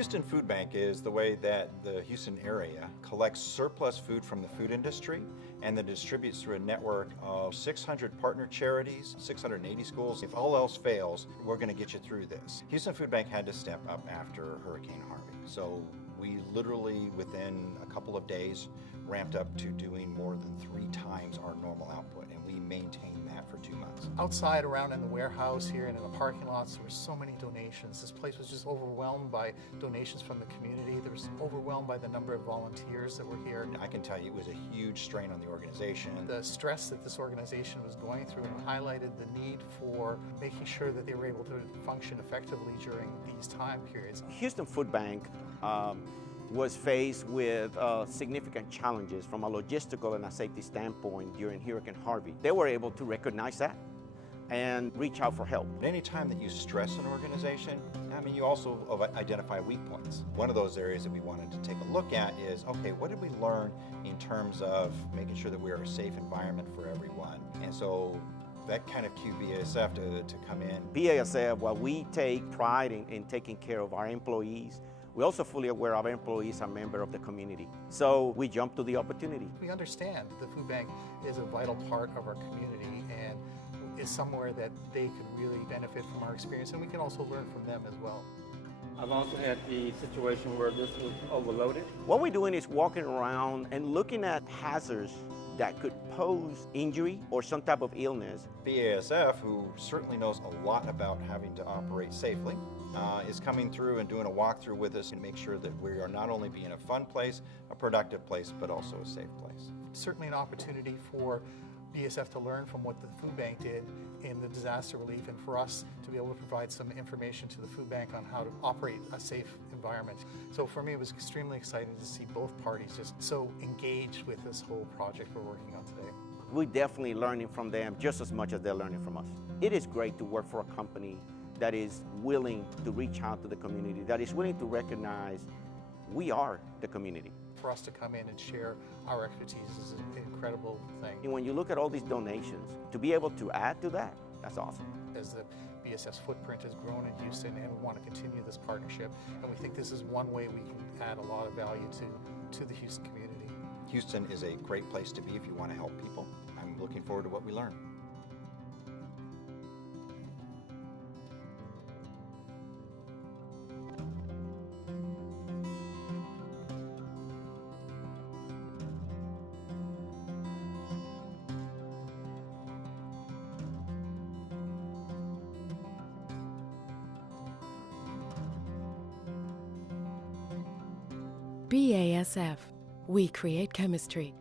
Houston Food Bank is the way that the Houston area collects surplus food from the food industry and then distributes through a network of 600 partner charities, 680 schools. If all else fails, we're going to get you through this. Houston Food Bank had to step up after Hurricane Harvey. So we literally, within a couple of days, ramped up to doing more than 3 times our normal output, and we maintained that for 2 months. Outside, around in the warehouse here and in the parking lots, there were so many donations. This place was just overwhelmed by donations from the community. There was overwhelmed by the number of volunteers that were here. I can tell you it was a huge strain on the organization. The stress that this organization was going through highlighted the need for making sure that they were able to function effectively during these time periods. Houston Food Bank was faced with significant challenges from a logistical and a safety standpoint during Hurricane Harvey. They were able to recognize that and reach out for help. Anytime that you stress an organization, you also identify weak points. One of those areas that we wanted to take a look at is, okay, what did we learn in terms of making sure that we're a safe environment for everyone? And so that kind of cued BASF to come in. BASF, while we take pride in taking care of our employees, we're also fully aware our employees are members of the community. So we jumped to the opportunity. We understand the food bank is a vital part of our community and is somewhere that they could really benefit from our experience, and we can also learn from them as well. I've also had the situation where this was overloaded. What we're doing is walking around and looking at hazards that could pose injury or some type of illness. BASF, who certainly knows a lot about having to operate safely, is coming through and doing a walkthrough with us and make sure that we are not only being a fun place, a productive place, but also a safe place. Certainly an opportunity for BASF to learn from what the food bank did in the disaster relief, and for us to be able to provide some information to the food bank on how to operate a safe environment. So for me, it was extremely exciting to see both parties just so engaged with this whole project we're working on today. We're definitely learning from them just as much as they're learning from us. It is great to work for a company that is willing to reach out to the community, that is willing to recognize we are the community. For us to come in and share our expertise is an incredible thing. And when you look at all these donations, to be able to add to that, that's awesome. As the BASF's footprint has grown in Houston, and we want to continue this partnership, and we think this is one way we can add a lot of value to the Houston community. Houston is a great place to be if you want to help people. I'm looking forward to what we learn. BASF. We create chemistry.